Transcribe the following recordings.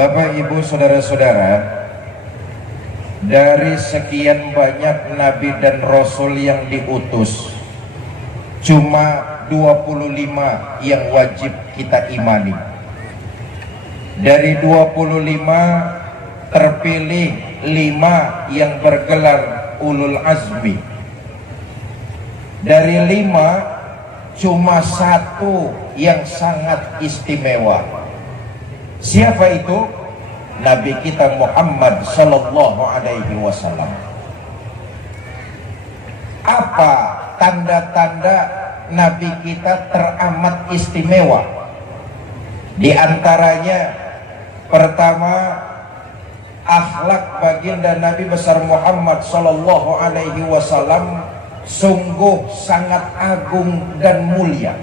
Bapak, Ibu, Saudara-saudara, dari sekian banyak Nabi dan Rasul yang diutus, cuma 25 yang wajib kita imani. Dari 25 terpilih 5 yang bergelar ulul azmi. Dari 5 cuma 1 yang sangat istimewa. Siapa itu? Nabi kita Muhammad sallallahu alaihi wasallam. Apa tanda-tanda Nabi kita teramat istimewa? Di antaranya, pertama, akhlak baginda Nabi besar Muhammad sallallahu alaihi wasallam sungguh sangat agung dan mulia.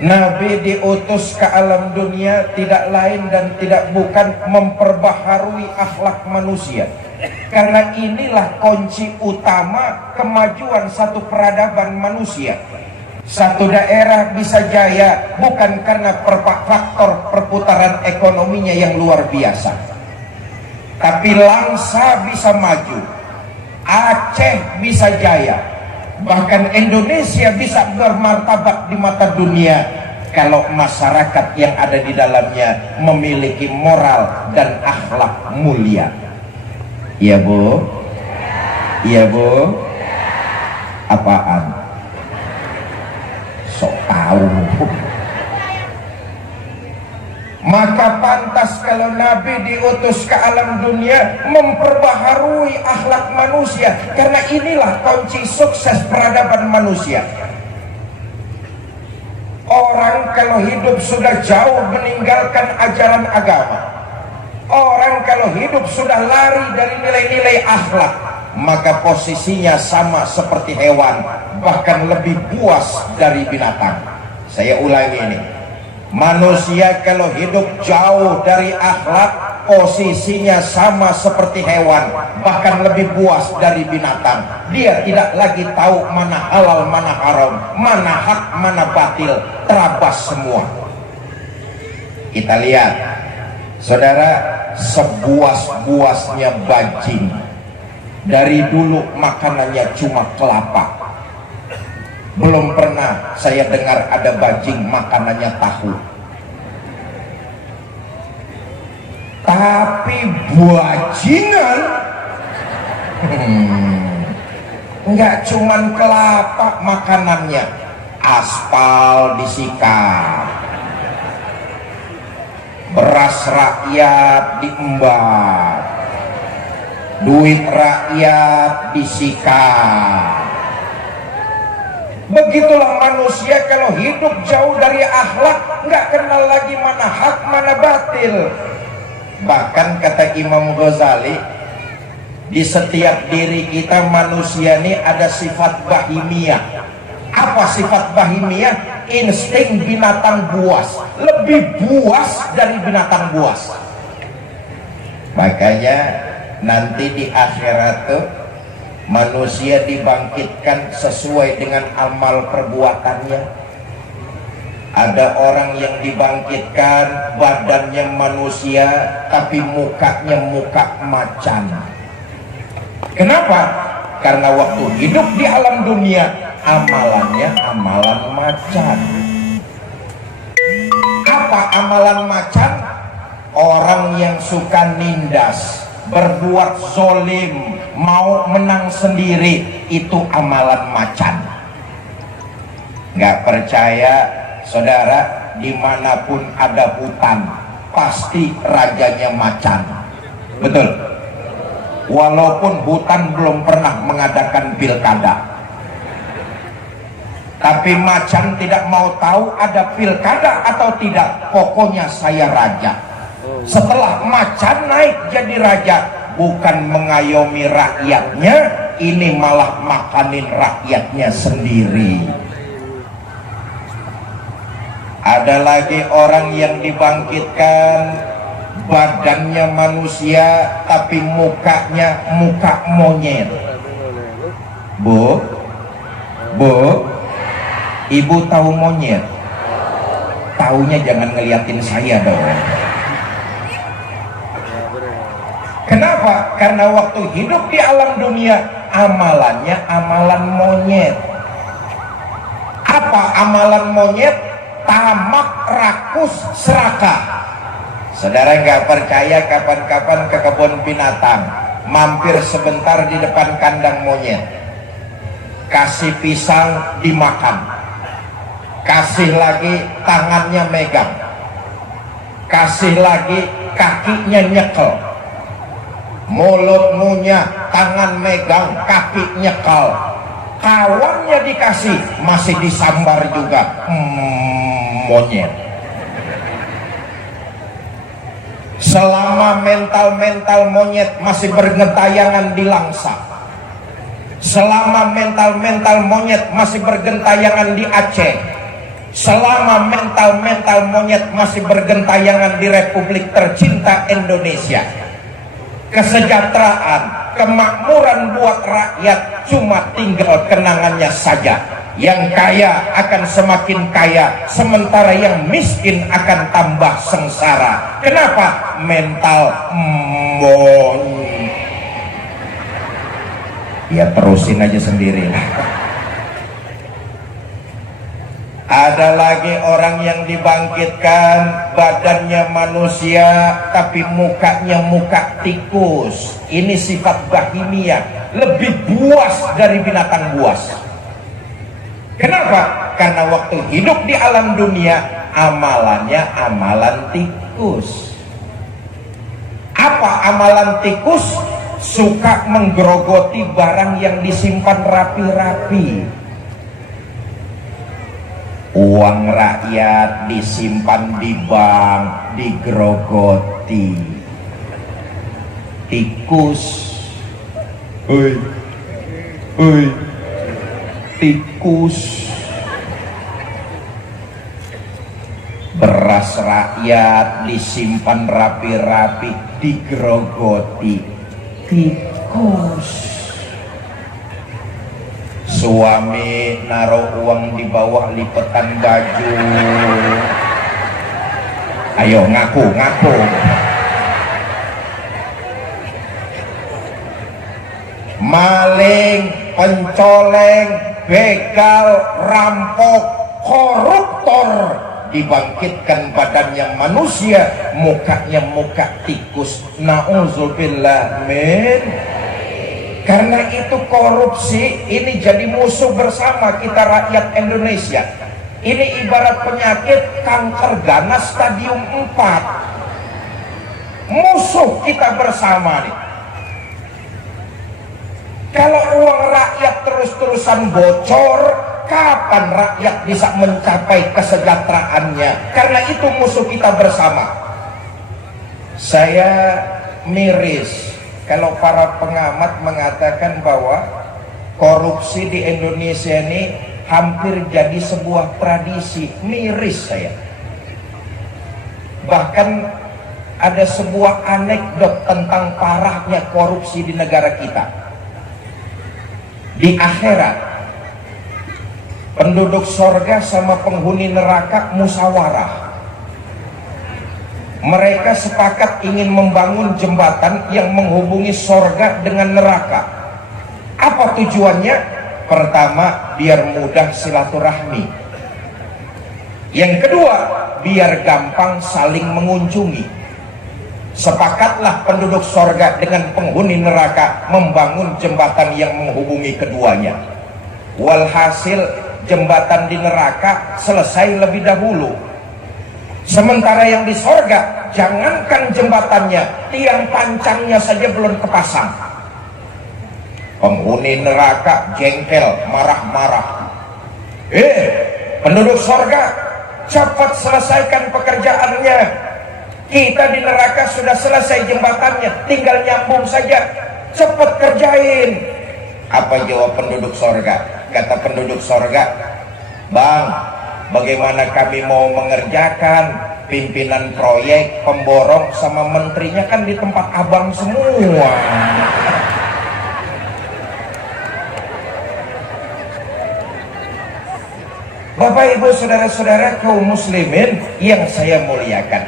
Nabi diutus ke alam dunia tidak lain dan tidak bukan memperbaharui akhlak manusia, karena inilah kunci utama kemajuan satu peradaban manusia. Satu daerah bisa jaya bukan karena faktor perputaran ekonominya yang luar biasa, tapi Langsa bisa maju, Aceh bisa jaya, bahkan Indonesia bisa bermartabat di mata dunia kalau masyarakat yang ada di dalamnya memiliki moral dan akhlak mulia. Iya Bu? Iya Bu? Apaan? Sok tahu. Maka pantas kalau Nabi diutus ke alam dunia memperbaharui akhlak manusia, karena inilah kunci sukses peradaban manusia. Orang kalau hidup sudah jauh meninggalkan ajaran agama, orang kalau hidup sudah lari dari nilai-nilai akhlak, maka posisinya sama seperti hewan, bahkan lebih buas dari binatang. Saya ulangi ini, manusia kalau hidup jauh dari akhlak, posisinya sama seperti hewan, bahkan lebih buas dari binatang. Dia tidak lagi tahu mana halal, mana haram, mana hak, mana batil, terabas semua. Kita lihat, saudara, sebuas-buasnya bajing, dari dulu makanannya cuma kelapa. Belum pernah saya dengar ada bajing makanannya tahu. Tapi bajingan enggak cuman kelapa makanannya, aspal disikat, beras rakyat diembat, duit rakyat disikat. Begitulah manusia kalau hidup jauh dari akhlak, nggak kenal lagi mana hak, mana batil. Bahkan kata Imam Ghazali, di setiap diri kita manusia ini ada sifat bahimiyah. Apa sifat bahimiyah? Insting binatang buas, lebih buas dari binatang buas. Makanya nanti di akhirat tuh manusia dibangkitkan sesuai dengan amal perbuatannya. Ada orang yang dibangkitkan badannya manusia tapi mukanya muka macan. Kenapa? Karena waktu hidup di alam dunia amalannya amalan macan. Apa amalan macan? Orang yang suka nindas, berbuat zolim, mau menang sendiri, itu amalan macan. Nggak percaya, saudara, dimanapun ada hutan pasti rajanya macan. Betul? Walaupun hutan belum pernah mengadakan pilkada, tapi macan tidak mau tahu ada pilkada atau tidak, pokoknya saya raja. Setelah macan naik jadi raja, bukan mengayomi rakyatnya, ini malah makanin rakyatnya sendiri. Ada lagi orang yang dibangkitkan badannya manusia tapi mukanya muka monyet. Bu, ibu tahu monyet? Taunya jangan ngeliatin saya dong. Kenapa? Karena waktu hidup di alam dunia amalannya amalan monyet. Apa amalan monyet? Tamak, rakus, serakah. Saudara nggak percaya, kapan-kapan ke kebun binatang, mampir sebentar di depan kandang monyet, kasih pisang dimakan, kasih lagi tangannya megang, kasih lagi kakinya nyekel, mulut ngunyah, tangan megang, kaki nyekel, kawannya dikasih masih disambar juga. Monyet. Selama mental monyet masih bergentayangan di Langsa, selama mental monyet masih bergentayangan di Aceh, selama mental monyet masih bergentayangan di Republik tercinta Indonesia, kesejahteraan, kemakmuran buat rakyat cuma tinggal kenangannya saja. Yang kaya akan semakin kaya, sementara yang miskin akan tambah sengsara. Kenapa? Mental ya terusin aja sendiri. Ada lagi orang yang dibangkitkan, badannya manusia tapi mukanya muka tikus. Ini sifat bahimia, lebih buas dari binatang buas. Kenapa? Karena waktu hidup di alam dunia amalannya amalan tikus. Apa amalan tikus? Suka menggerogoti barang yang disimpan rapi-rapi. Uang rakyat disimpan di bank, digerogoti. Tikus, tikus. Beras rakyat disimpan rapi-rapi, digerogoti. Tikus. Suami naruh uang di bawah lipetan baju. Ayo ngaku. Maling, pencoleng, begal, rampok, koruptor dibangkitkan badannya manusia, mukanya muka tikus. Na'udzubillah min. Karena itu korupsi ini jadi musuh bersama kita rakyat Indonesia. Ini ibarat penyakit kanker ganas stadium 4. Musuh kita bersama nih. Kalau uang rakyat terus-terusan bocor, kapan rakyat bisa mencapai kesejahteraannya? Karena itu musuh kita bersama. Saya miris kalau para pengamat mengatakan bahwa korupsi di Indonesia ini hampir jadi sebuah tradisi. Miris saya. Bahkan ada sebuah anekdot tentang parahnya korupsi di negara kita. Di akhirat, penduduk sorga sama penghuni neraka musyawarah. Mereka sepakat ingin membangun jembatan yang menghubungi sorga dengan neraka. Apa tujuannya? Pertama, biar mudah silaturahmi. Yang kedua, biar gampang saling mengunjungi. Sepakatlah penduduk sorga dengan penghuni neraka membangun jembatan yang menghubungi keduanya. Walhasil jembatan di neraka selesai lebih dahulu. Sementara yang di sorga, jangankan jembatannya, tiang pancangnya saja belum kepasang. Penghuni neraka jengkel, marah-marah. Penduduk sorga, cepat selesaikan pekerjaannya. Kita di neraka sudah selesai jembatannya, tinggal nyambung saja. Cepat kerjain. Apa jawab penduduk sorga? Kata penduduk sorga, Bang, bagaimana kami mau mengerjakan? Pimpinan proyek, pemborong, sama menterinya kan di tempat abang semua. Bapak, Ibu, saudara-saudara kaum muslimin yang saya muliakan,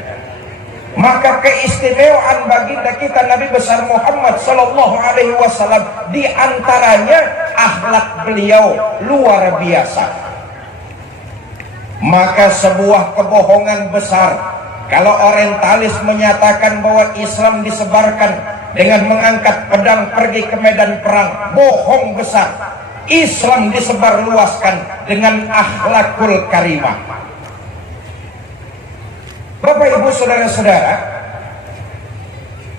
Maka keistimewaan baginda kita Nabi besar Muhammad Sallallahu Alaihi Wasallam di antaranya akhlak beliau luar biasa. Maka sebuah kebohongan besar kalau orientalis menyatakan bahwa Islam disebarkan dengan mengangkat pedang pergi ke medan perang. Bohong besar. Islam disebarluaskan dengan akhlakul karimah. Bapak Ibu Saudara-saudara,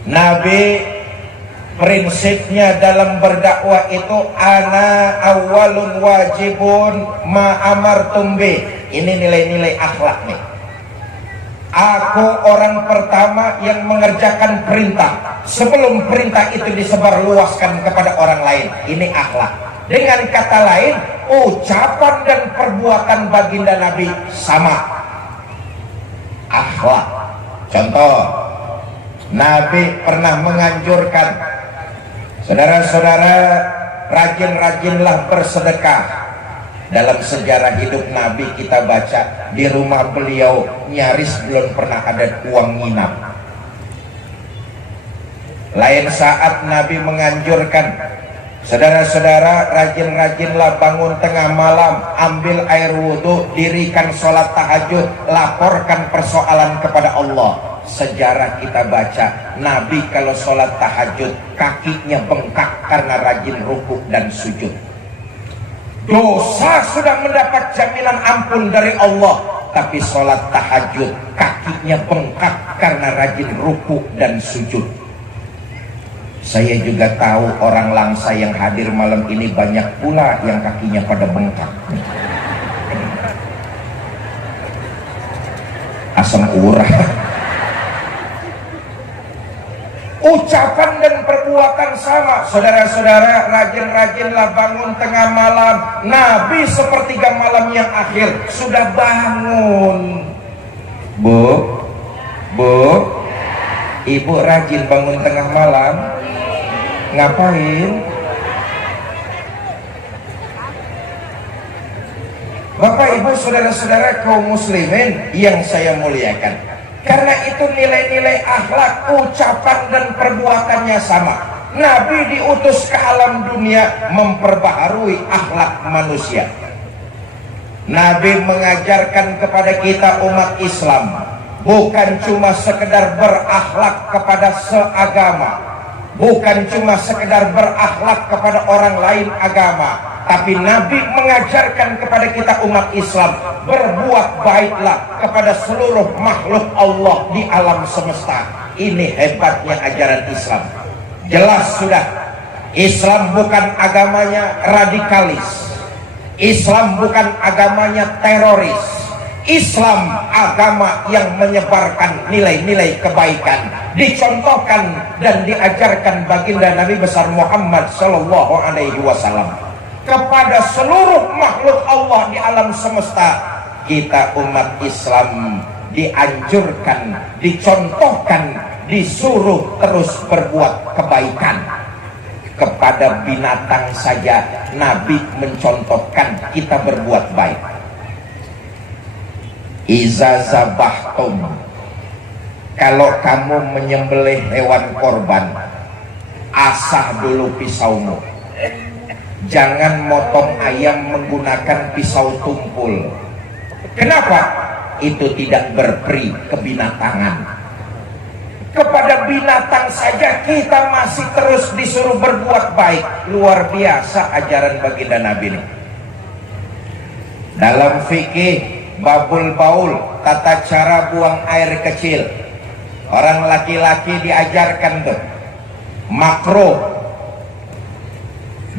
Nabi prinsipnya dalam berdakwah itu ana awalun wajibun ma'amartum bi. Ini nilai-nilai akhlak nih. Aku orang pertama yang mengerjakan perintah sebelum perintah itu disebarluaskan kepada orang lain. Ini akhlak. Dengan kata lain, ucapan dan perbuatan baginda Nabi sama. Akhlak. Contoh, Nabi pernah menganjurkan, saudara-saudara, rajin-rajinlah bersedekah. Dalam sejarah hidup Nabi kita baca, di rumah beliau nyaris belum pernah ada uang nginap. Lain saat Nabi menganjurkan, saudara-saudara, rajin-rajinlah bangun tengah malam, ambil air wudhu, dirikan sholat tahajud, laporkan persoalan kepada Allah. Sejarah kita baca, Nabi kalau sholat tahajud kakinya bengkak karena rajin rukuk dan sujud. Dosa sudah mendapat jaminan ampun dari Allah, tapi sholat tahajud kakinya bengkak karena rajin rukuk dan sujud. Saya juga tahu orang Langsa yang hadir malam ini banyak pula yang kakinya pada bengkak. Asam urah. Ucapan dan perbuatan sama. Saudara-saudara, rajin-rajinlah bangun tengah malam. Nabi sepertiga malam yang akhir sudah bangun. Bu, ibu rajin bangun tengah malam. Ngapain? Bapak Ibu saudara-saudara kaum muslimin yang saya muliakan, karena itu nilai-nilai akhlak, ucapan dan perbuatannya sama. Nabi diutus ke alam dunia memperbaharui akhlak manusia. Nabi mengajarkan kepada kita umat Islam bukan cuma sekedar berakhlak kepada seagama, bukan cuma sekedar berakhlak kepada orang lain agama, tapi Nabi mengajarkan kepada kita umat Islam berbuat baiklah kepada seluruh makhluk Allah di alam semesta. Ini hebatnya ajaran Islam. Jelas sudah, Islam bukan agamanya radikalis, Islam bukan agamanya teroris. Islam agama yang menyebarkan nilai-nilai kebaikan, dicontohkan dan diajarkan baginda Nabi besar Muhammad Sallallahu Alaihi Wasallam kepada seluruh makhluk Allah di alam semesta. Kita umat Islam dianjurkan, dicontohkan, disuruh terus berbuat kebaikan. Kepada binatang saja Nabi mencontohkan kita berbuat baik. Iza zabahtum, kalau kamu menyembelih hewan korban, asah dulu pisaumu. Jangan motong ayam menggunakan pisau tumpul. Kenapa? Itu tidak berperi kebinatangan. Kepada binatang saja kita masih terus disuruh berbuat baik. Luar biasa ajaran baginda Nabi ini. Dalam fikih babul baul, tata cara buang air kecil, orang laki-laki diajarkan tuh makruh,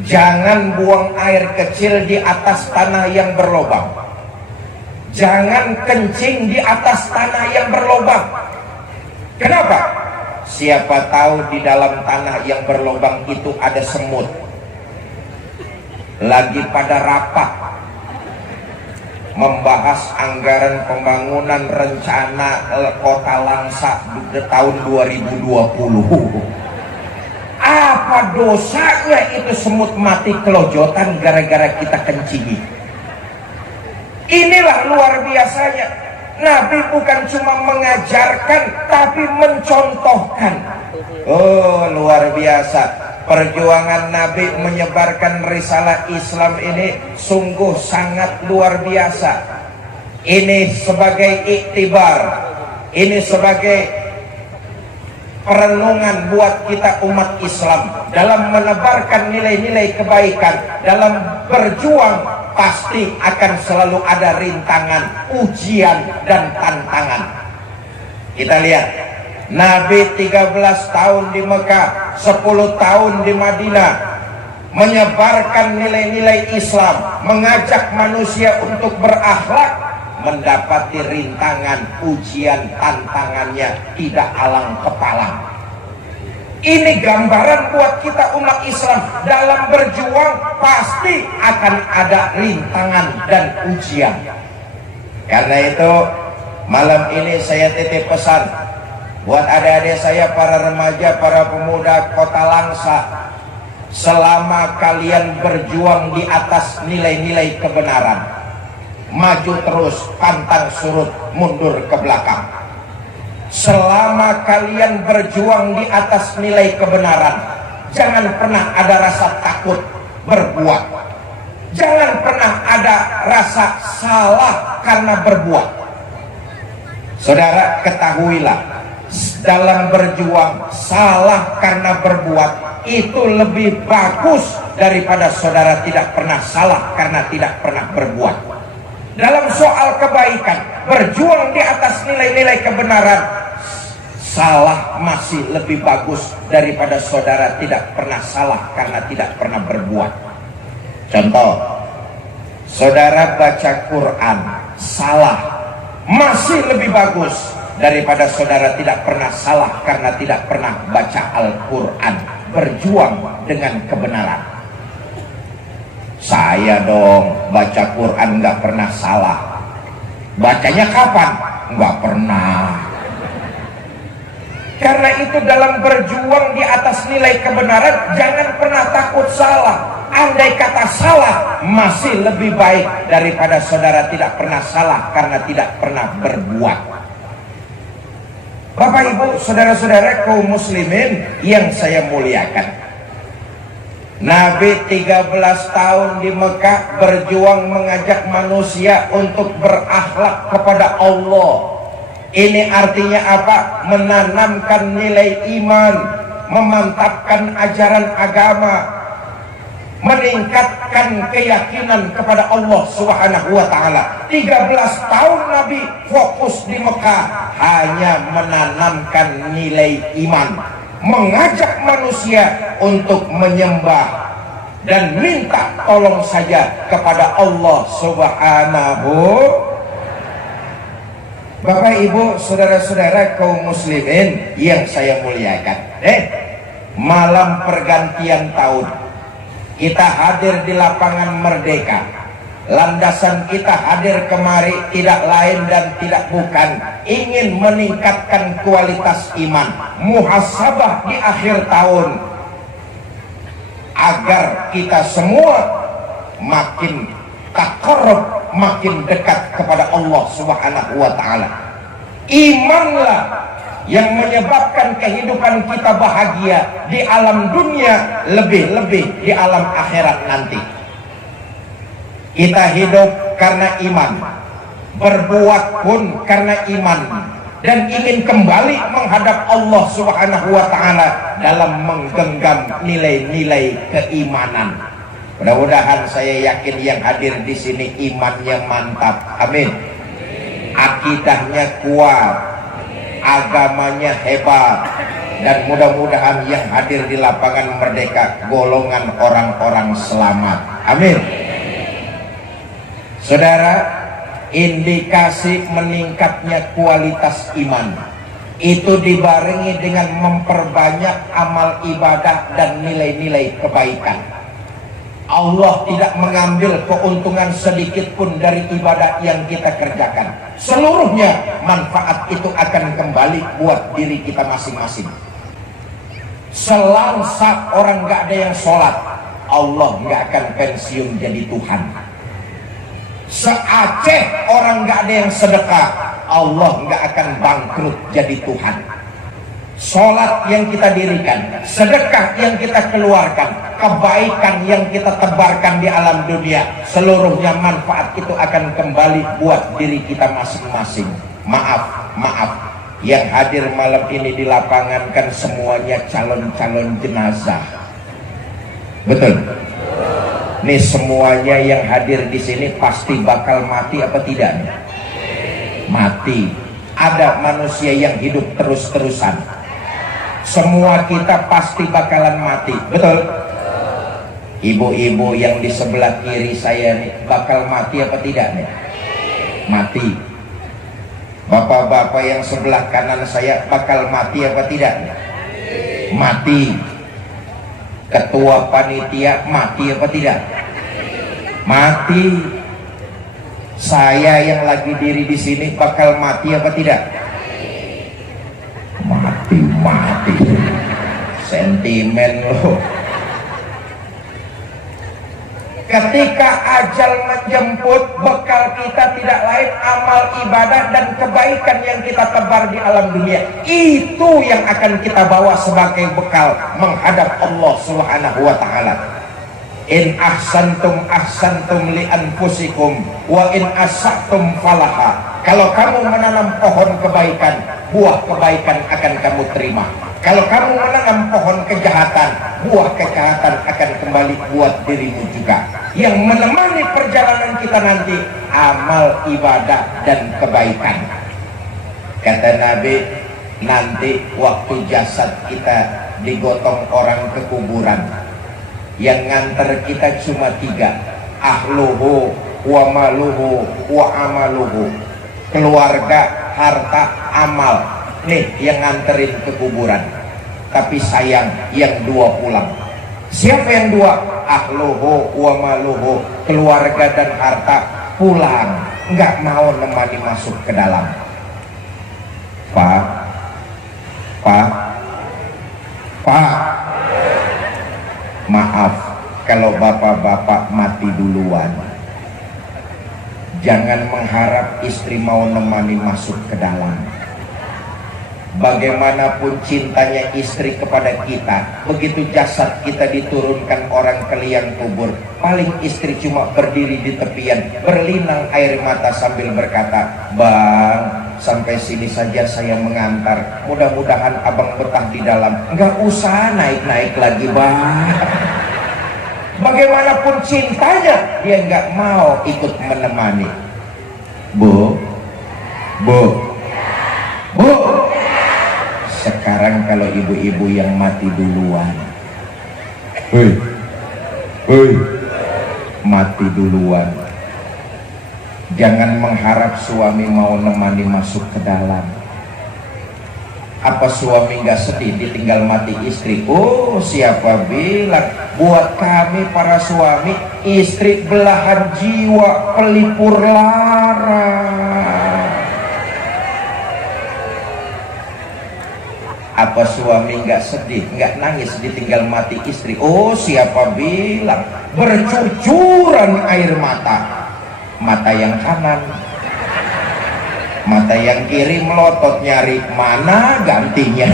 jangan buang air kecil di atas tanah yang berlobang, jangan kencing di atas tanah yang berlobang. Kenapa? Siapa tahu di dalam tanah yang berlobang itu ada semut lagi pada rapat membahas anggaran pembangunan rencana kota Langsa tahun 2020. Apa dosanya itu semut mati kelojotan gara-gara kita kencingi? Inilah luar biasanya. Nabi bukan cuma mengajarkan, tapi mencontohkan. Oh, luar biasa. Perjuangan Nabi menyebarkan risalah Islam ini sungguh sangat luar biasa. Ini sebagai iktibar, ini sebagai perenungan buat kita umat Islam dalam menebarkan nilai-nilai kebaikan. Dalam berjuang pasti akan selalu ada rintangan, ujian dan tantangan. Kita lihat Nabi 13 tahun di Mekah, 10 tahun di Madinah, menyebarkan nilai-nilai Islam, mengajak manusia untuk berakhlak, mendapati rintangan, ujian, tantangannya tidak alang kepala. Ini gambaran buat kita umat Islam. Dalam berjuang pasti akan ada rintangan dan ujian. Karena itu malam ini saya titip pesan buat adik-adik saya, para remaja, para pemuda Kota Langsa. Selama kalian berjuang di atas nilai-nilai kebenaran, maju terus, pantang surut, mundur ke belakang. Selama kalian berjuang di atas nilai kebenaran, jangan pernah ada rasa takut berbuat. Jangan pernah ada rasa salah karena berbuat. Saudara, ketahuilah, dalam berjuang salah karena berbuat itu lebih bagus daripada saudara tidak pernah salah karena tidak pernah berbuat. Dalam soal kebaikan, berjuang di atas nilai-nilai kebenaran, salah masih lebih bagus daripada saudara tidak pernah salah karena tidak pernah berbuat. Contoh, saudara baca Quran, salah masih lebih bagus daripada saudara tidak pernah salah karena tidak pernah baca Al-Quran. Berjuang dengan kebenaran. Saya dong baca Quran nggak pernah salah. Bacanya kapan? Nggak pernah. Karena itu dalam berjuang di atas nilai kebenaran, jangan pernah takut salah. Andai kata salah, masih lebih baik daripada saudara tidak pernah salah karena tidak pernah berbuat. Bapak Ibu, saudara-saudara kaum muslimin yang saya muliakan, Nabi 13 tahun di Mekah berjuang mengajak manusia untuk berakhlak kepada Allah. Ini artinya apa? Menanamkan nilai iman, memantapkan ajaran agama, meningkatkan keyakinan kepada Allah Subhanahu wa ta'ala. 13 tahun Nabi fokus di Mekah hanya menanamkan nilai iman, mengajak manusia untuk menyembah dan minta tolong saja kepada Allah Subhanahu. Bapak Ibu, saudara-saudara kaum muslimin yang saya muliakan, malam pergantian tahun kita hadir di lapangan Merdeka. Landasan kita hadir kemari tidak lain dan tidak bukan ingin meningkatkan kualitas iman, muhasabah di akhir tahun, agar kita semua makin taqarrub, makin dekat kepada Allah Subhanahu wa ta'ala. Imanlah yang menyebabkan kehidupan kita bahagia di alam dunia, lebih-lebih di alam akhirat nanti. Kita hidup karena iman, berbuat pun karena iman, dan ingin kembali menghadap Allah Subhanahu wa ta'ala dalam menggenggam nilai-nilai keimanan. Mudah-mudahan saya yakin yang hadir di sini imannya mantap. Amin. Akidahnya kuat, agamanya hebat, dan mudah-mudahan yang hadir di lapangan Merdeka golongan orang-orang selamat. Amin. Saudara, indikasi meningkatnya kualitas iman itu dibarengi dengan memperbanyak amal ibadah dan nilai-nilai kebaikan. Allah tidak mengambil keuntungan sedikit pun dari ibadah yang kita kerjakan. Seluruhnya manfaat itu akan kembali buat diri kita masing-masing. Selangsa orang gak ada yang sholat, Allah gak akan pensiun jadi Tuhan. Se-Aceh orang gak ada yang sedekah, Allah nggak akan bangkrut jadi Tuhan. Sholat yang kita dirikan, sedekah yang kita keluarkan, kebaikan yang kita tebarkan di alam dunia, seluruhnya manfaat itu akan kembali buat diri kita masing-masing. Maaf, yang hadir malam ini di lapangan kan semuanya calon-calon jenazah. Betul? Nih semuanya yang hadir di sini pasti bakal mati apa tidak? Mati. Ada manusia yang hidup terus-terusan. Semua kita pasti bakalan mati. Betul? Ibu-ibu yang di sebelah kiri saya nih bakal mati apa tidak nih? Mati. Bapak-bapak yang sebelah kanan saya bakal mati apa tidak nih? Mati. Ketua panitia mati apa tidak? Mati. Saya yang lagi diri di sini bakal mati apa tidak? Mati. Sentimen loh. Ketika ajal menjemput, bekal kita tidak lain amal ibadah dan kebaikan yang kita tebar di alam dunia. Itu yang akan kita bawa sebagai bekal menghadap Allah Subhanahu wa ta'ala. In ahsantum li anfusikum wa in asa'tum falaha. Kalau kamu menanam pohon kebaikan, buah kebaikan akan kamu terima. Kalau kamu menanam pohon kejahatan, buah kejahatan akan kembali buat dirimu juga. Yang menemani perjalanan kita nanti, amal ibadah dan kebaikan. Kata Nabi, nanti waktu jasad kita digotong orang ke kuburan, yang nganter kita cuma 3, ahluhu wa maluhu wa amaluhu. Keluarga, harta, amal. Nih yang nganterin ke kuburan. Tapi sayang yang 2 pulang. Siapa yang 2? Ahluhu wa maluhu. Keluarga dan harta pulang, nggak mau nemani masuk ke dalam. Pak, maaf kalau bapak-bapak mati duluan. Jangan mengharap istri mau nemani masuk ke dalam. Bagaimanapun cintanya istri kepada kita, begitu jasad kita diturunkan orang ke liang kubur, paling istri cuma berdiri di tepian, berlinang air mata sambil berkata, "Bang, sampai sini saja saya mengantar, mudah-mudahan abang betah di dalam, nggak usah naik-naik lagi, Bang." Bagaimanapun cintanya, dia nggak mau ikut menemani. Bu. Sekarang kalau ibu-ibu yang mati duluan, mati duluan, jangan mengharap suami mau nemani masuk ke dalam. Apa suami nggak sedih ditinggal mati istri? Oh, siapa bilang? Buat kami para suami, istri belahan jiwa, pelipur lara. Apa suami nggak sedih, nggak nangis ditinggal mati istri? Oh, siapa bilang? Bercucuran air mata. Mata yang kanan, mata yang kiri melotot nyari mana gantinya.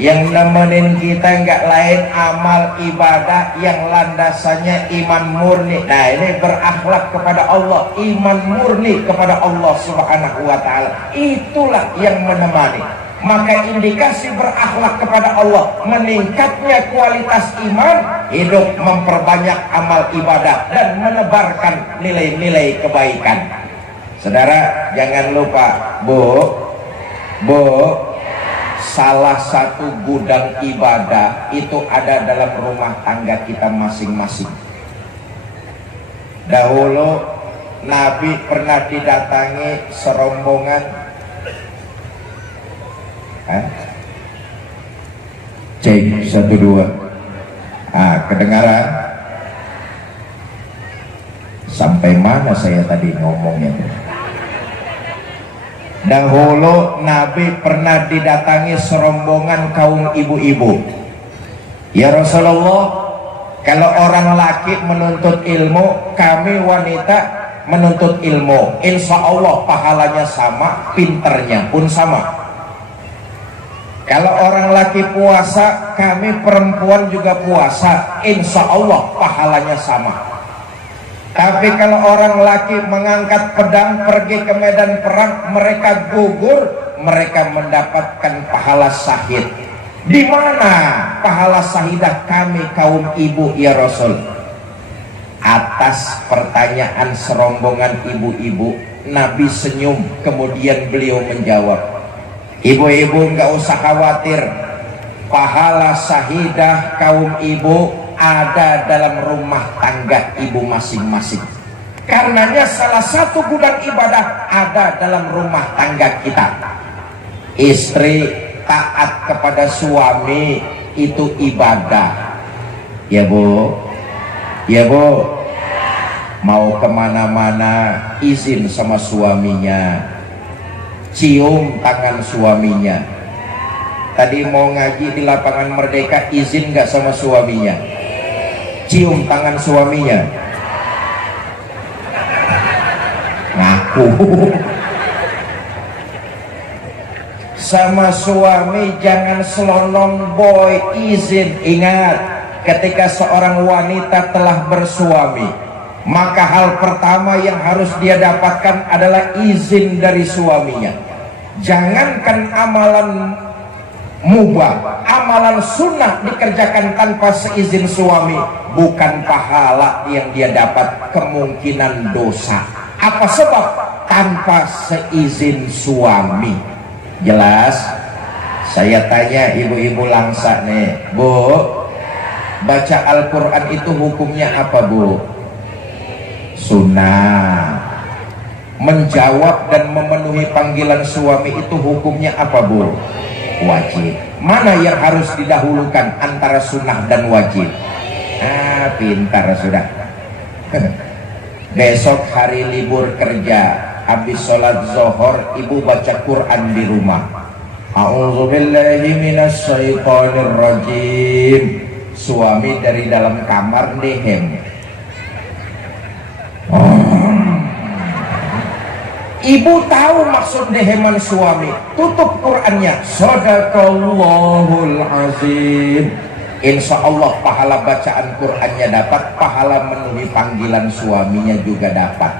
Yang nemenin kita nggak lain amal ibadah yang landasannya iman murni. Nah, ini berakhlak kepada Allah, iman murni kepada Allah Subhanahu wa ta'ala. Itulah yang menemani. Maka indikasi berakhlak kepada Allah, meningkatnya kualitas iman, hidup memperbanyak amal ibadah dan menebarkan nilai-nilai kebaikan. Saudara, jangan lupa, Bu, salah satu gudang ibadah itu ada dalam rumah tangga kita masing-masing. Dahulu Nabi pernah didatangi serombongan cek 1 2. Kedengaran? Sampai mana saya tadi ngomongnya? Dahulu Nabi pernah didatangi serombongan kaum ibu-ibu. Ya Rasulullah, kalau orang laki menuntut ilmu, kami wanita menuntut ilmu, insya Allah pahalanya sama, pinternya pun sama. Kalau orang laki puasa, kami perempuan juga puasa, insya Allah pahalanya sama. Tapi kalau orang laki mengangkat pedang pergi ke medan perang, mereka gugur, mereka mendapatkan pahala syahid. Di mana pahala syahidah kami kaum ibu ya Rasul? Atas pertanyaan serombongan ibu-ibu, Nabi senyum, kemudian beliau menjawab, ibu-ibu nggak usah khawatir, pahala syahidah kaum ibu ada dalam rumah tangga ibu masing-masing. Karenanya salah satu gudang ibadah ada dalam rumah tangga kita. Istri taat kepada suami itu ibadah. Ya Bu, ya Bu, mau kemana-mana izin sama suaminya, cium tangan suaminya. Tadi mau ngaji di lapangan Merdeka, izin nggak sama suaminya, cium tangan suaminya, ngaku. Sama suami jangan selonong boy, izin. Ingat, ketika seorang wanita telah bersuami, maka hal pertama yang harus dia dapatkan adalah izin dari suaminya. Jangankan amalan mubah, amalan sunnah dikerjakan tanpa seizin suami, bukan pahala yang dia dapat, kemungkinan dosa. Apa sebab? Tanpa seizin suami. Jelas? Saya tanya ibu-ibu langsa nih, Bu, baca Al-Quran itu hukumnya apa Bu? Sunnah. Menjawab dan memenuhi panggilan suami itu hukumnya apa Bu? Wajib. Mana yang harus didahulukan antara sunnah dan wajib? Pintar sudah. Besok hari libur kerja, habis sholat zuhur ibu baca Quran di rumah. A'udzubillahi minasyaitonir rajim. Suami dari dalam kamar dehem. Ibu tahu maksud deheman suami, tutup Qurannya. Shadaqallahul azim. Insya Allah pahala bacaan Qurannya dapat, pahala memenuhi panggilan suaminya juga dapat.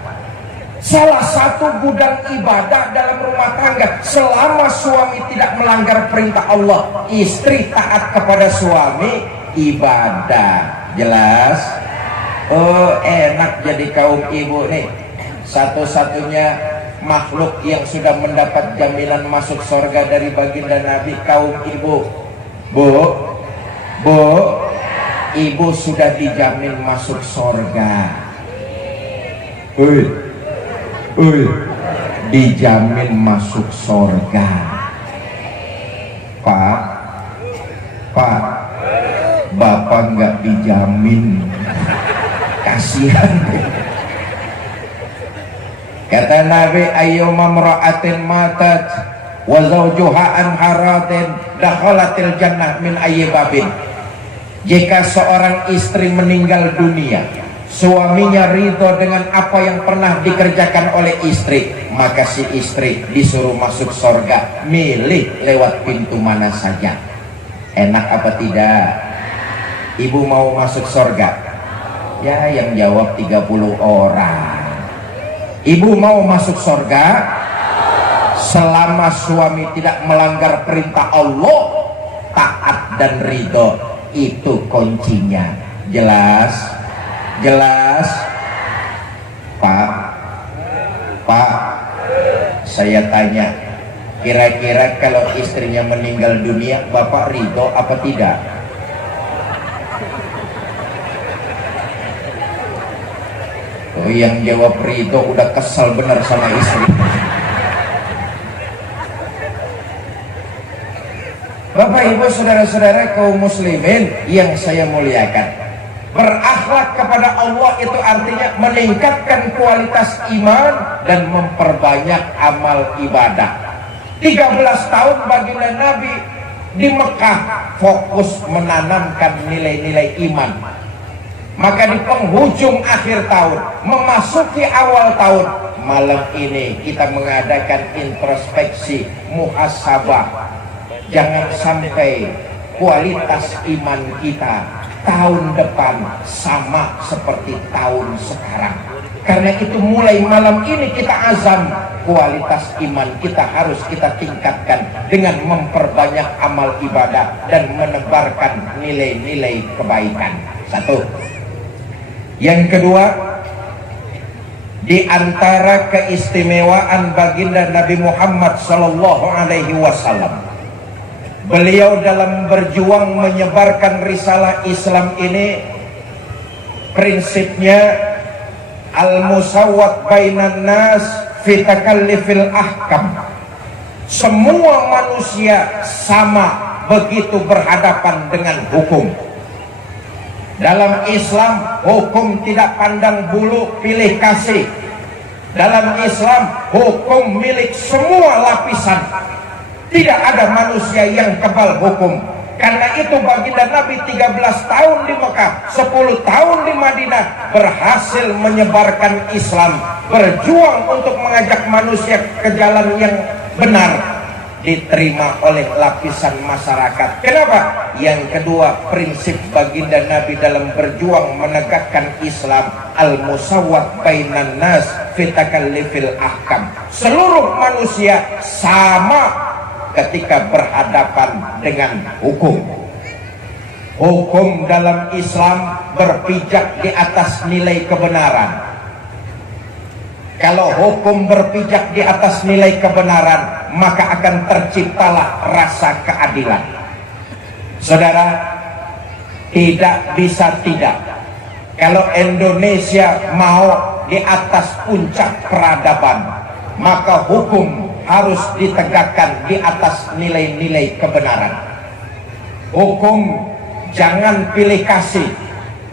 Salah satu gudang ibadah dalam rumah tangga, selama suami tidak melanggar perintah Allah, istri taat kepada suami, ibadah. Jelas? Oh, enak jadi kaum ibu nih. Satu-satunya makhluk yang sudah mendapat jaminan masuk surga dari baginda Nabi, kaum ibu. Bu, ibu sudah dijamin masuk surga. Dijamin masuk surga. Pak, Bapak nggak dijamin. Kasihan. Kata Nabi, ayyuma mra'atin matat wa zawjuha an haratin dakhalatil jannah min ayyi babin. Jika seorang istri meninggal dunia, suaminya ridho dengan apa yang pernah dikerjakan oleh istri, maka si istri disuruh masuk surga, milih lewat pintu mana saja. Enak apa tidak? Ibu mau masuk surga? Ya, yang jawab 30 orang. Ibu mau masuk surga selama suami tidak melanggar perintah Allah, taat dan ridho, itu kuncinya. Jelas? Jelas? Pak, saya tanya, kira-kira kalau istrinya meninggal dunia, Bapak ridho apa tidak? Oh, yang jawab ridho udah kesal benar sama istri. Bapak Ibu saudara-saudara kaum muslimin yang saya muliakan, berakhlak kepada Allah itu artinya meningkatkan kualitas iman dan memperbanyak amal ibadah. 13 tahun baginda Nabi di Mekah fokus menanamkan nilai-nilai iman. Maka di penghujung akhir tahun, memasuki awal tahun, malam ini kita mengadakan introspeksi, muhasabah. Jangan sampai kualitas iman kita tahun depan sama seperti tahun sekarang. Karena itu mulai malam ini kita azam, kualitas iman kita harus kita tingkatkan dengan memperbanyak amal ibadah dan menebarkan nilai-nilai kebaikan. Satu. Yang kedua, di antara keistimewaan baginda Nabi Muhammad sallallahu alaihi wasallam, beliau dalam berjuang menyebarkan risalah Islam ini, prinsipnya al-musawwat bainan nas fi takallifil ahkam. Semua manusia sama begitu berhadapan dengan hukum. Dalam Islam, hukum tidak pandang bulu pilih kasih. Dalam Islam, hukum milik semua lapisan. Tidak ada manusia yang kebal hukum. Karena itu baginda Nabi 13 tahun di Mekah, 10 tahun di Madinah, berhasil menyebarkan Islam, berjuang untuk mengajak manusia ke jalan yang benar, diterima oleh lapisan masyarakat. Kenapa? Yang kedua, prinsip baginda Nabi dalam berjuang menegakkan Islam, al-musawwat bainan nas fi takallifil ahkam. Seluruh manusia sama ketika berhadapan dengan hukum. Hukum dalam Islam berpijak di atas nilai kebenaran. Kalau hukum berpijak di atas nilai kebenaran, maka akan terciptalah rasa keadilan. Saudara, tidak bisa tidak. Kalau Indonesia mau di atas puncak peradaban, maka hukum harus ditegakkan di atas nilai-nilai kebenaran. Hukum jangan pilih kasih.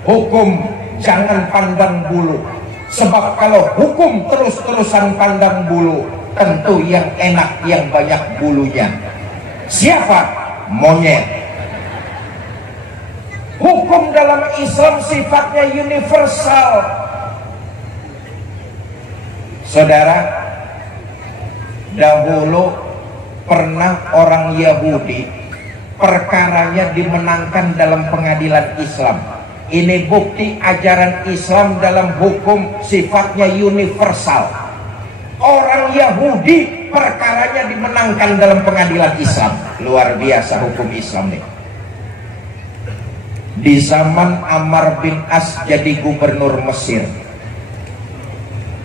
Hukum jangan pandang bulu. Sebab kalau hukum terus-terusan pandang bulu, tentu yang enak yang banyak bulunya. Siapa? Monyet. Hukum dalam Islam sifatnya universal. Saudara, dahulu pernah orang Yahudi perkaranya dimenangkan dalam pengadilan Islam. Ini bukti ajaran Islam dalam hukum sifatnya universal. Orang Yahudi perkaranya dimenangkan dalam pengadilan Islam. Luar biasa hukum Islam nih. Di zaman Ammar bin As jadi gubernur Mesir,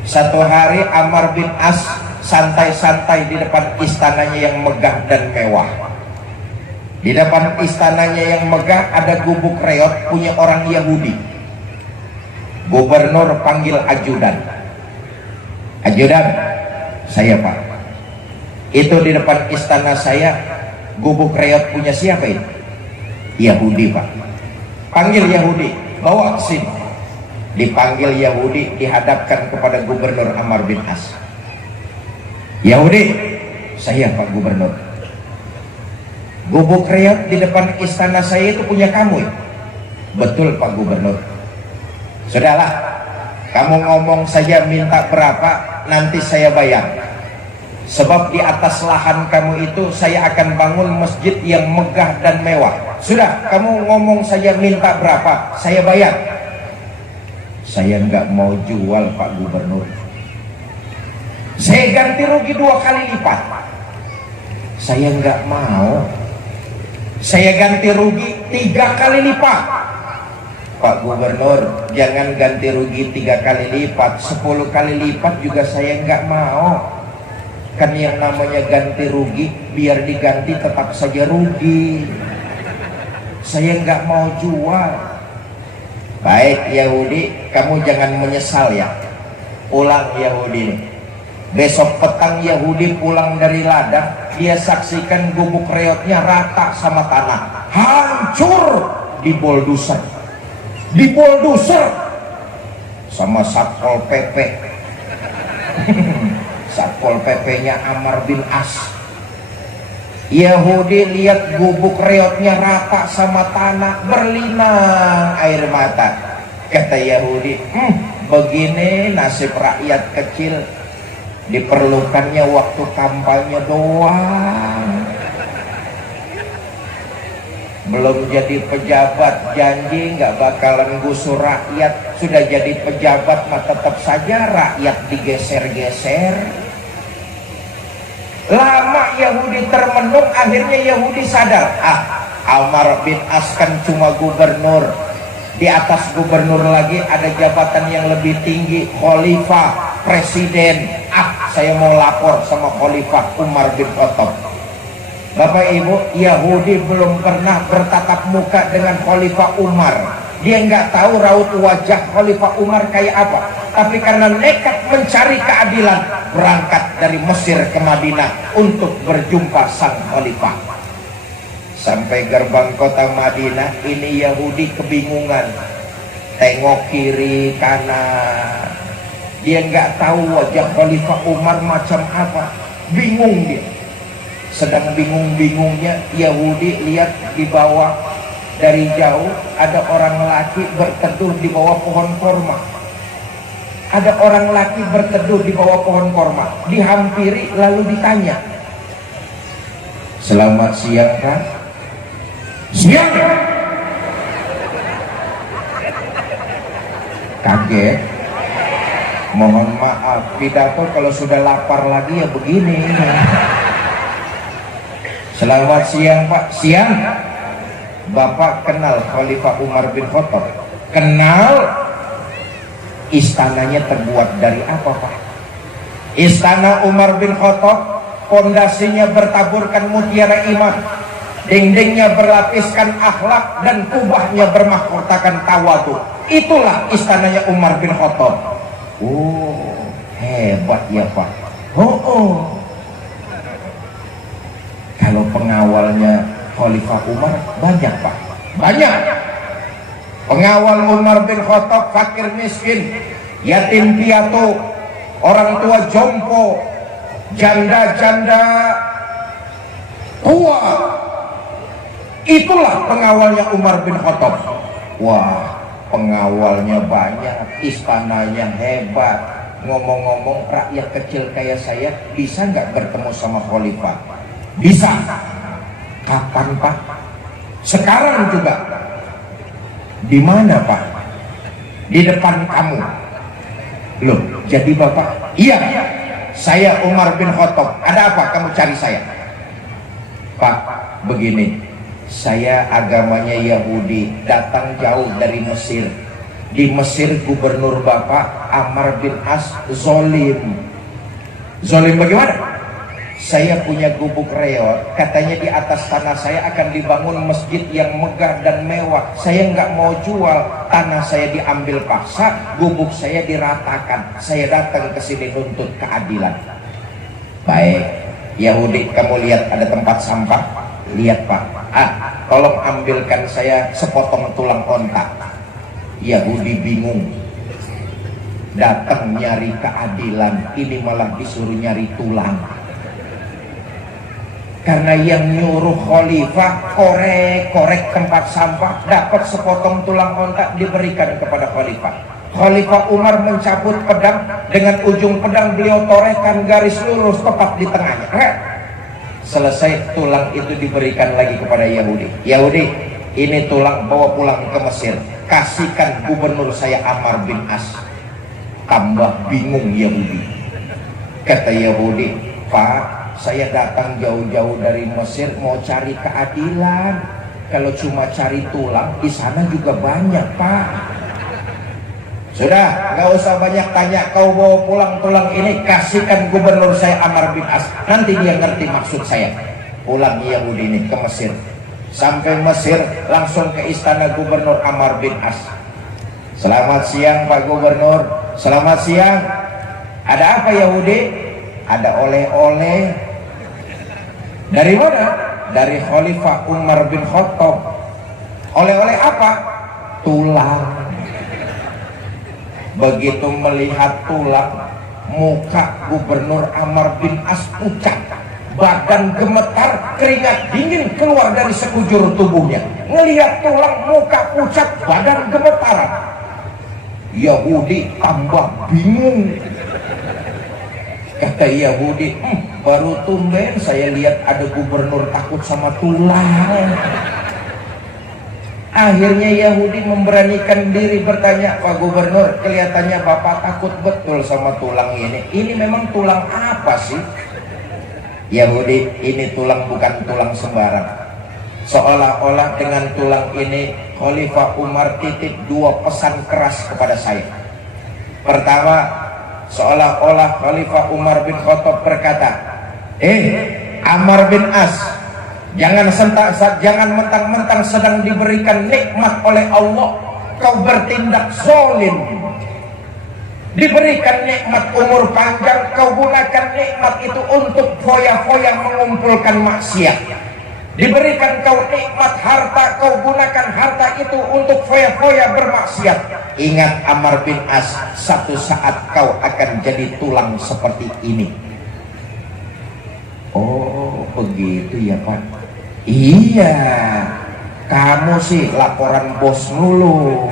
satu hari Ammar bin As santai-santai di depan istananya yang megah dan mewah. Di depan istananya yang megah ada gubuk reot punya orang Yahudi. Gubernur panggil ajudan. Ajudan, saya Pak. Itu di depan istana saya, gubuk reot punya siapa ini? Yahudi Pak. Panggil Yahudi, bawa ke sini. Dipanggil Yahudi, dihadapkan kepada Gubernur Ammar bin As. Yahudi, saya Pak Gubernur. Gubuk reot di depan istana saya itu punya kamu ya? Betul Pak Gubernur. Sudahlah, kamu ngomong saja minta berapa, nanti saya bayar. Sebab di atas lahan kamu itu saya akan bangun masjid yang megah dan mewah. Sudah, kamu ngomong saja minta berapa, saya bayar. Saya nggak mau jual Pak Gubernur. Saya ganti rugi 2 kali lipat. Saya nggak mau. Saya ganti rugi 3 kali lipat. Pak Gubernur, jangan ganti rugi 3 kali lipat, 10 kali lipat juga saya nggak mau. Kan yang namanya ganti rugi, biar diganti tetap saja rugi. Saya nggak mau jual. Baik Yahudi, kamu jangan menyesal ya. Ulang Yahudi nih. Besok petang Yahudi pulang dari ladang, dia saksikan gubuk reotnya rata sama tanah, hancur di bulldozer. Di bulldozer sama Satpol PP. Satpol PP-nya Ammar bin As. Yahudi lihat gubuk reotnya rata sama tanah, berlinang air mata. Kata Yahudi, begini nasib rakyat kecil, diperlukannya waktu kampanye doang, belum jadi pejabat janji nggak bakalan gusur rakyat, sudah jadi pejabat mah tetap saja rakyat digeser-geser. Lama Yahudi termenung, akhirnya Yahudi sadar, Amr bin As kan cuma gubernur, di atas gubernur lagi ada jabatan yang lebih tinggi, khalifah, presiden. Saya mau lapor sama Khalifah Umar bin Khattab. Bapak Ibu, Yahudi belum pernah bertatap muka dengan Khalifah Umar. Dia nggak tahu raut wajah Khalifah Umar kayak apa. Tapi karena nekat mencari keadilan, berangkat dari Mesir ke Madinah untuk berjumpa sang Khalifah. Sampai gerbang kota Madinah, ini Yahudi kebingungan. Tengok kiri kanan. Dia nggak tahu wajah Khalifah Umar macam apa. Bingung dia. Sedang bingung-bingungnya, Yahudi lihat di bawah, dari jauh ada orang laki berteduh di bawah pohon korma. Ada orang laki berteduh di bawah pohon korma. Dihampiri lalu ditanya, "Selamat siang kan?" "Siang." Kaget. Mohon maaf, pidato kalau sudah lapar lagi ya begini. "Selamat siang Pak." "Siang." "Bapak kenal Khalifah Umar bin Khattab?" "Kenal." "Istananya terbuat dari apa Pak?" "Istana Umar bin Khattab pondasinya bertaburkan mutiara iman, dindingnya berlapiskan akhlak, dan kubahnya bermahkotakan tawadu. Itulah istananya Umar bin Khattab." "Oh, hebat ya Pak." Oh. Kalau pengawalnya Khalifah Umar banyak Pak? Banyak. Pengawal Umar bin Khattab fakir miskin, yatim piatu, orang tua jompo, janda-janda tua. Itulah pengawalnya Umar bin Khattab. Wah, pengawalnya banyak, istananya hebat. Ngomong-ngomong, rakyat kecil kayak saya bisa nggak bertemu sama Khalifah? Bisa. Kapan Pak? Sekarang juga. Di mana Pak? Di depan kamu. Loh, jadi Bapak? Iya, saya Umar bin Khattab. Ada apa kamu cari saya? Pak, begini, saya agamanya Yahudi, datang jauh dari Mesir. Di Mesir gubernur Bapak Amr bin As zolim. Zolim bagaimana? Saya punya gubuk reot, katanya di atas tanah saya akan dibangun masjid yang megah dan mewah. Saya nggak mau jual, tanah saya diambil paksa, gubuk saya diratakan. Saya datang ke sini nuntut keadilan. Baik, Yahudi, kamu lihat ada tempat sampah? Lihat Pak. Tolong ambilkan saya sepotong tulang onta. Yahudi bingung. Datang nyari keadilan, ini malah disuruh nyari tulang. Karena yang nyuruh Khalifah korek tempat sampah, dapat sepotong tulang onta diberikan kepada Khalifah. Khalifah Umar mencabut pedang, dengan ujung pedang beliau torehkan garis lurus tepat di tengahnya. Selesai, tulang itu diberikan lagi kepada Yahudi. Yahudi, ini tulang bawa pulang ke Mesir, kasihkan gubernur saya Amr bin As. Tambah bingung Yahudi. Kata Yahudi, Pak, saya datang jauh-jauh dari Mesir mau cari keadilan. Kalau cuma cari tulang, di sana juga banyak Pak. Sudah, nggak usah banyak tanya. Kau bawa pulang tulang ini, kasihkan gubernur saya Amr bin As. Nanti dia ngerti maksud saya. Pulang Yahudi ini ke Mesir. Sampai Mesir, langsung ke istana gubernur Amr bin As. Selamat siang Pak Gubernur. Selamat siang. Ada apa Yahudi? Ada oleh-oleh. Dari mana? Dari Khalifah Umar bin Khattab. Oleh-oleh apa? Tulang. Begitu melihat tulang, muka gubernur Amr bin As pucat, badan gemetar, keringat dingin keluar dari sekujur tubuhnya. Ngelihat tulang, muka pucat, badan gemetaran. Yahudi tambah bingung. Kata Yahudi, baru tumben saya lihat ada gubernur takut sama tulang. Akhirnya Yahudi memberanikan diri bertanya, Pak Gubernur, kelihatannya Bapak takut betul sama tulang ini. Ini memang tulang apa sih? Yahudi, ini tulang bukan tulang sembarang. Seolah-olah dengan tulang ini Khalifah Umar titip dua pesan keras kepada saya. Pertama, seolah-olah Khalifah Umar bin Khattab berkata, Ammar bin As, jangan mentang-mentang sedang diberikan nikmat oleh Allah kau bertindak zalim. Diberikan nikmat umur panjang, kau gunakan nikmat itu untuk foya-foya mengumpulkan maksiat. Diberikan kau nikmat harta, kau gunakan harta itu untuk foya-foya bermaksiat. Ingat Ammar bin As, satu saat kau akan jadi tulang seperti ini. Oh begitu ya Pak. Iya, kamu sih laporan bos dulu.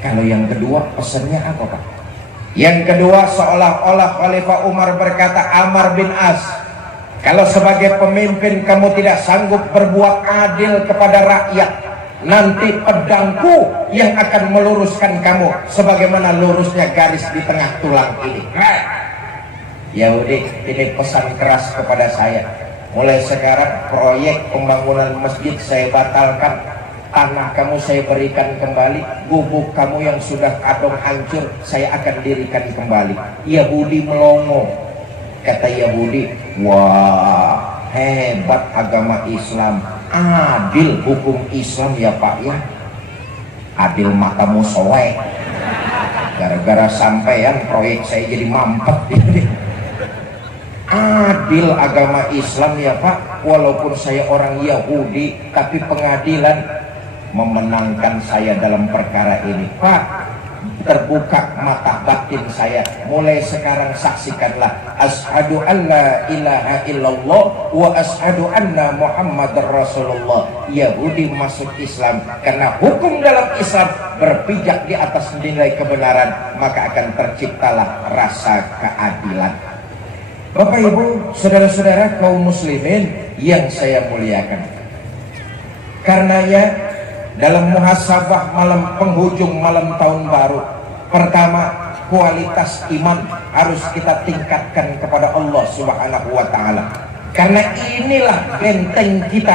Kalau yang kedua pesannya apa Pak? Yang kedua, seolah-olah Khalifah Umar berkata, Ammar bin As, kalau sebagai pemimpin kamu tidak sanggup berbuat adil kepada rakyat, nanti pedangku yang akan meluruskan kamu sebagaimana lurusnya garis di tengah tulang ini. Yahudi, ini pesan keras kepada saya. Mulai sekarang proyek pembangunan masjid saya batalkan, tanah kamu saya berikan kembali, gubuk kamu yang sudah kadung hancur saya akan dirikan kembali. Yahudi melongo. Kata Yahudi, wah hebat agama Islam, adil hukum Islam ya Pak ya. Adil matamu soek. Gara-gara sampean proyek saya jadi mampet. Adil agama Islam ya Pak, walaupun saya orang Yahudi tapi pengadilan memenangkan saya dalam perkara ini. Pak, terbuka mata batin saya. Mulai sekarang saksikanlah, asyhadu an la ilaha illallah wa asyhadu anna muhammadar rasulullah. Yahudi masuk Islam karena hukum dalam Islam berpijak di atas nilai kebenaran, maka akan terciptalah rasa keadilan. Bapak Ibu, saudara-saudara kaum muslimin yang saya muliakan, karenanya dalam muhasabah malam penghujung malam tahun baru, pertama, kualitas iman harus kita tingkatkan kepada Allah Subhanahu wa Ta'ala. Karena inilah benteng kita,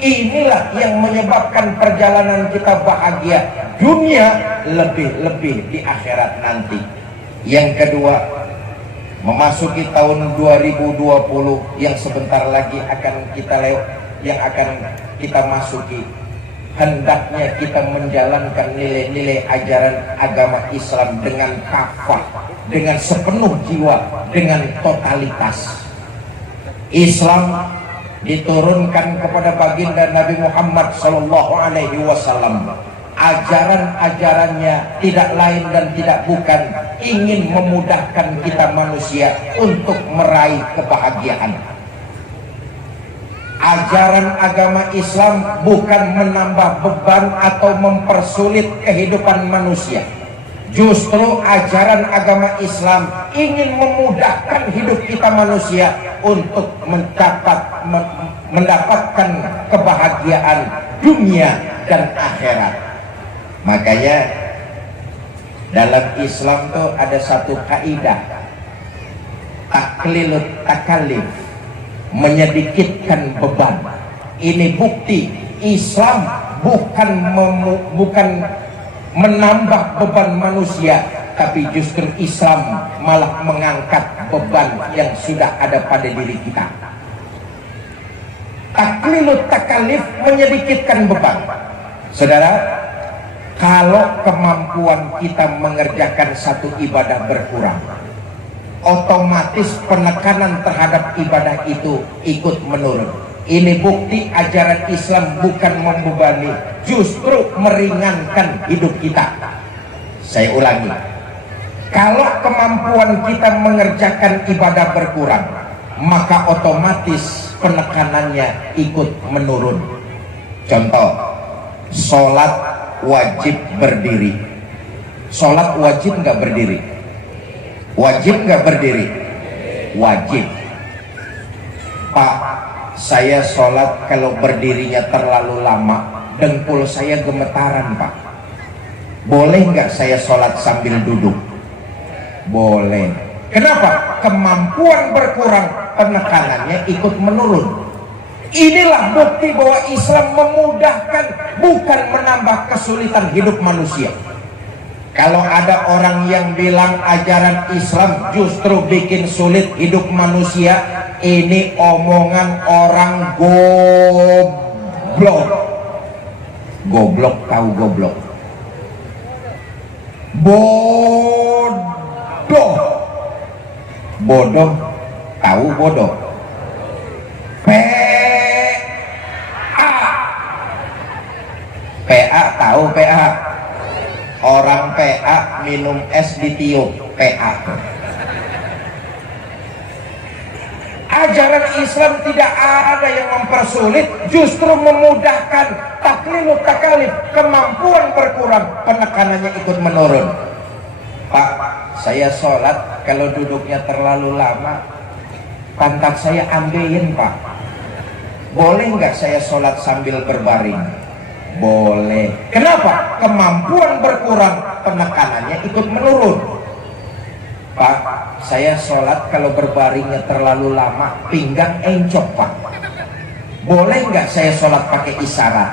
inilah yang menyebabkan perjalanan kita bahagia dunia, lebih-lebih di akhirat nanti. Yang kedua, memasuki tahun 2020 yang sebentar lagi akan kita masuki. Hendaknya kita menjalankan nilai-nilai ajaran agama Islam dengan kafah, dengan sepenuh jiwa, dengan totalitas. Islam diturunkan kepada baginda Nabi Muhammad SAW. Ajaran-ajarannya tidak lain dan tidak bukan ingin memudahkan kita manusia untuk meraih kebahagiaan. Ajaran agama Islam bukan menambah beban atau mempersulit kehidupan manusia. Justru ajaran agama Islam ingin memudahkan hidup kita manusia untuk mendapatkan kebahagiaan dunia dan akhirat. Makanya dalam Islam tuh ada satu kaidah, taklilut takallif, menyedikitkan beban. Ini bukti Islam bukan menambah beban manusia, tapi justru Islam malah mengangkat beban yang sudah ada pada diri kita. Taklilut takallif, menyedikitkan beban. Saudara, kalau kemampuan kita mengerjakan satu ibadah berkurang, otomatis penekanan terhadap ibadah itu ikut menurun. Ini bukti ajaran Islam bukan membebani, justru meringankan hidup kita. Saya ulangi, kalau kemampuan kita mengerjakan ibadah berkurang, maka otomatis penekanannya ikut menurun. Contoh, sholat wajib berdiri. Sholat wajib nggak berdiri? Wajib nggak berdiri? Wajib. Pak, saya sholat kalau berdirinya terlalu lama, dengkul saya gemetaran Pak. Boleh nggak saya sholat sambil duduk? Boleh. Kenapa? Kemampuan berkurang, penekanannya ikut menurun. Inilah bukti bahwa Islam memudahkan, bukan menambah kesulitan hidup manusia. Kalau ada orang yang bilang ajaran Islam justru bikin sulit hidup manusia, ini omongan orang goblok. Goblok, tahu goblok? Bodoh. Bodoh, tahu bodoh? PA, tahu PA? Orang PA minum es ditiup, PA. Ajaran Islam tidak ada yang mempersulit, justru memudahkan. Taklilut takalif, kemampuan berkurang, penekanannya ikut menurun. Pak, saya sholat kalau duduknya terlalu lama, pantat saya ambeien Pak. Boleh nggak saya sholat sambil berbaring? Boleh. Kenapa? Kemampuan berkurang, penekanannya ikut menurun. Pak, saya sholat kalau berbaringnya terlalu lama, pinggang encok Pak. Boleh nggak saya sholat pakai isyarat?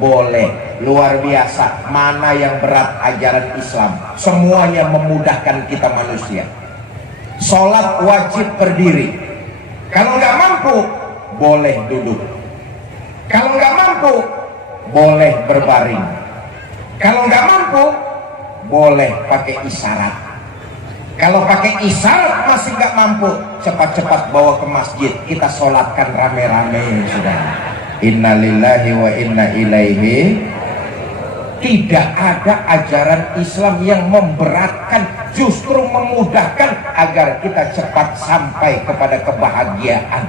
Boleh. Luar biasa. Mana yang berat ajaran Islam? Semuanya memudahkan kita manusia. Sholat wajib berdiri. Kalau nggak mampu, boleh duduk. Kalau nggak mampu, boleh berbaring. Kalau nggak mampu, boleh pakai isyarat. Kalau pakai isyarat masih nggak mampu, cepat-cepat bawa ke masjid, kita sholatkan rame-rame sudah. Innalillahi wa inna ilaihi. Tidak ada ajaran Islam yang memberatkan, justru memudahkan agar kita cepat sampai kepada kebahagiaan.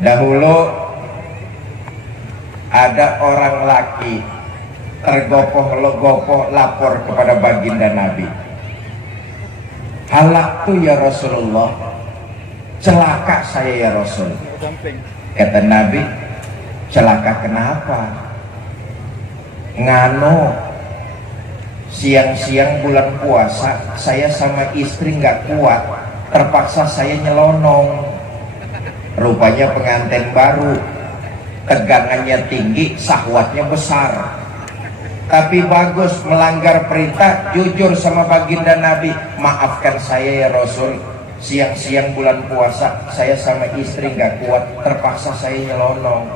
Dahulu ada orang laki tergopoh-gopoh lapor kepada baginda Nabi. Halaktu ya Rasulullah, celaka saya ya Rasul. Kata Nabi, celaka kenapa? Ngano, siang-siang bulan puasa saya sama istri nggak kuat, terpaksa saya nyelonong. Rupanya pengantin baru, tegangannya tinggi, syahwatnya besar. Tapi bagus, melanggar perintah, jujur sama baginda Nabi, maafkan saya ya Rasul, siang-siang bulan puasa saya sama istri nggak kuat, terpaksa saya nyelonong.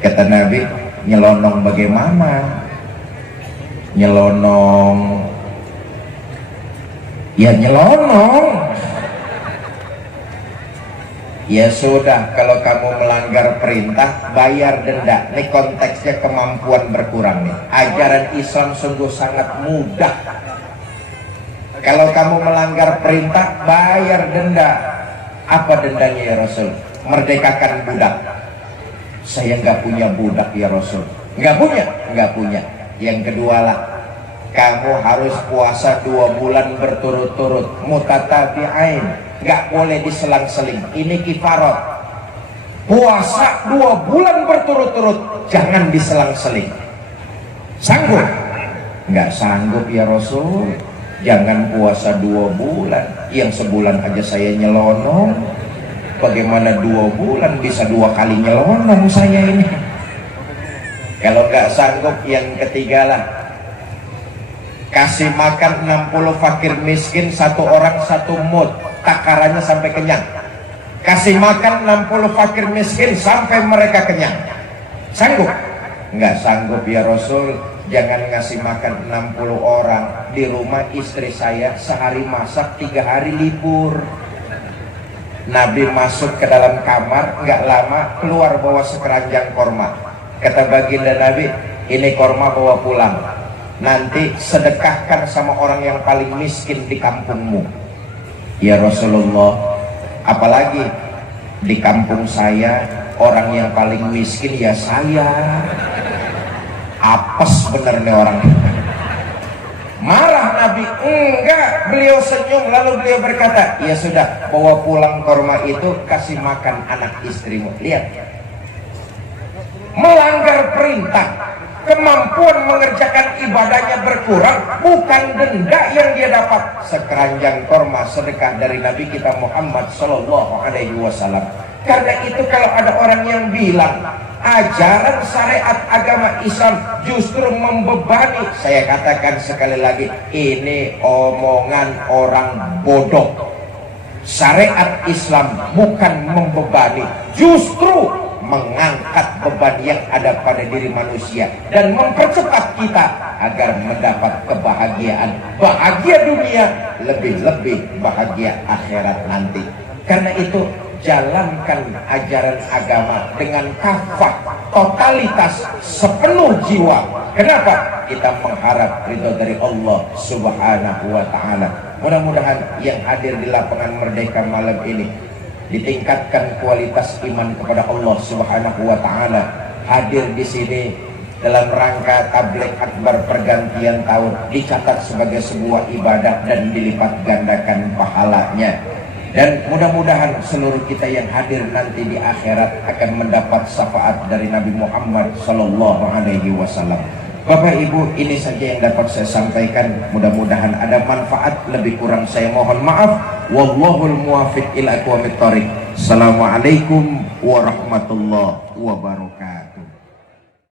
Kata Nabi, nyelonong bagaimana? Nyelonong, ya nyelonong. Ya sudah, kalau kamu melanggar perintah, bayar denda. Ini konteksnya kemampuan berkurang nih. Ajaran Islam sungguh sangat mudah. Kalau kamu melanggar perintah, bayar denda. Apa dendanya ya Rasul? Merdekakan budak. Saya nggak punya budak ya Rasul. Nggak punya? Nggak punya. Yang kedua lah, kamu harus puasa 2 bulan berturut-turut, mutatabi'ain, nggak boleh diselang-seling. Ini kifarat. Puasa 2 bulan berturut-turut, jangan diselang-seling. Sanggup? Nggak sanggup ya Rasul. Jangan puasa 2 bulan, yang sebulan aja saya nyelonong. Bagaimana 2 bulan bisa 2 kali nyelonong saya ini? Kalau nggak sanggup, yang ketiga lah, kasih makan 60 fakir miskin, 1 orang 1 mud, takarannya sampai kenyang. Kasih makan 60 fakir miskin sampai mereka kenyang. Sanggup? Nggak sanggup ya Rasul. Jangan ngasih makan 60 orang. Di rumah istri saya sehari masak, 3 hari libur. Nabi masuk ke dalam kamar, nggak lama keluar bawa sekeranjang korma. Kata baginda Nabi, ini korma bawa pulang, nanti sedekahkan sama orang yang paling miskin di kampungmu. Ya Rasulullah, apalagi di kampung saya orang yang paling miskin ya saya. apes bener nih orang. Marah Nabi, enggak, beliau senyum lalu beliau berkata, ya sudah, bawa pulang korma itu, kasih makan anak istrimu. Lihat, melanggar perintah, kemampuan mengerjakan ibadahnya berkurang, bukan denda yang dia dapat. Sekeranjang korma sedekah dari Nabi kita Muhammad Sallallahu Alaihi Wasallam. Karena itu kalau ada orang yang bilang ajaran syariat agama Islam justru membebani, saya katakan sekali lagi, ini omongan orang bodoh. Syariat Islam bukan membebani, justru mengangkat beban yang ada pada diri manusia dan mempercepat kita agar mendapat kebahagiaan, bahagia dunia, lebih-lebih bahagia akhirat nanti. Karena itu jalankan ajaran agama dengan kafah, totalitas, sepenuh jiwa. Kenapa? Kita mengharap ridho dari Allah Subhanahu wa Ta'ala. Mudah-mudahan yang hadir di lapangan Merdeka malam ini ditingkatkan kualitas iman kepada Allah Subhanahu wa Ta'ala. Hadir di sini dalam rangka tabligh akbar pergantian tahun dicatat sebagai sebuah ibadah dan dilipat gandakan pahalanya. Dan mudah-mudahan seluruh kita yang hadir nanti di akhirat akan mendapat syafaat dari Nabi Muhammad Sallallahu Alaihi Wasallam. Bapak Ibu, ini saja yang dapat saya sampaikan. Mudah-mudahan ada manfaat. Lebih kurang saya mohon maaf. Wallahul muwaffiq ila aqwamit thoriq. Assalamualaikum warahmatullahi wabarakatuh.